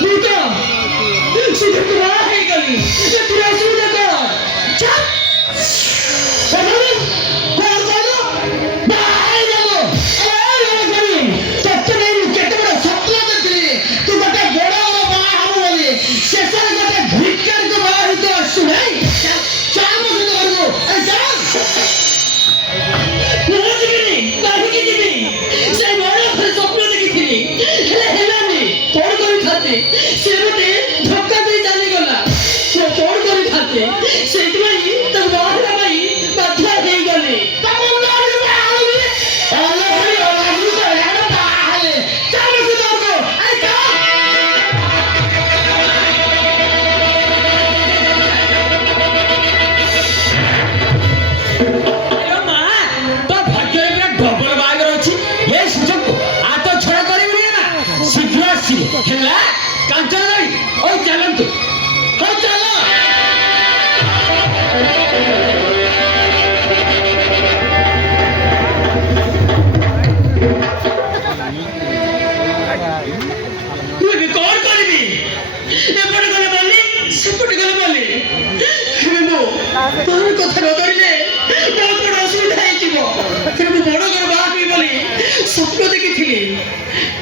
বুঝা শুধু তোমার হয়ে গেলি তুই অসুবিধা কর চাপ ଧକ୍କା ଦେଇ ଚାଲିଗଲା କଣ କରିଥାନ୍ତେ ସେଇଥିପାଇଁ ତାକୁ ବାହାରିବା ପାଇଁ ବାଧ୍ୟ ହେଇଗଲି কাঞ্চন ভাই ওই চালন্তু ওই চাল তুই কଣ କରିବି ଏପଟେ ଗଲେ ବୋଲି ସେପଟେ ଗଲେ ବୋଲି ମୁଁ ତୋର କଥା ନ ଧରିଲେ ବହୁତ ବଡ଼ ଅସୁବିଧା ହେଇଯିବ ତେଣୁ ମୁଁ ବଡ଼ ଘର ବାହା ହେବି ବୋଲି ସ୍ୱପ୍ନ ଦେଖିଥିଲି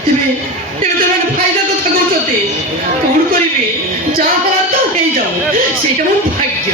ତେବେ ସେମାନେ ଫାଇଦା କଥା କହୁଛନ୍ତି କଣ କରିବି ଯାହା ହବାର ତ ହେଇଯାଉ ସେଇଟା ମୋ ଭାଗ୍ୟ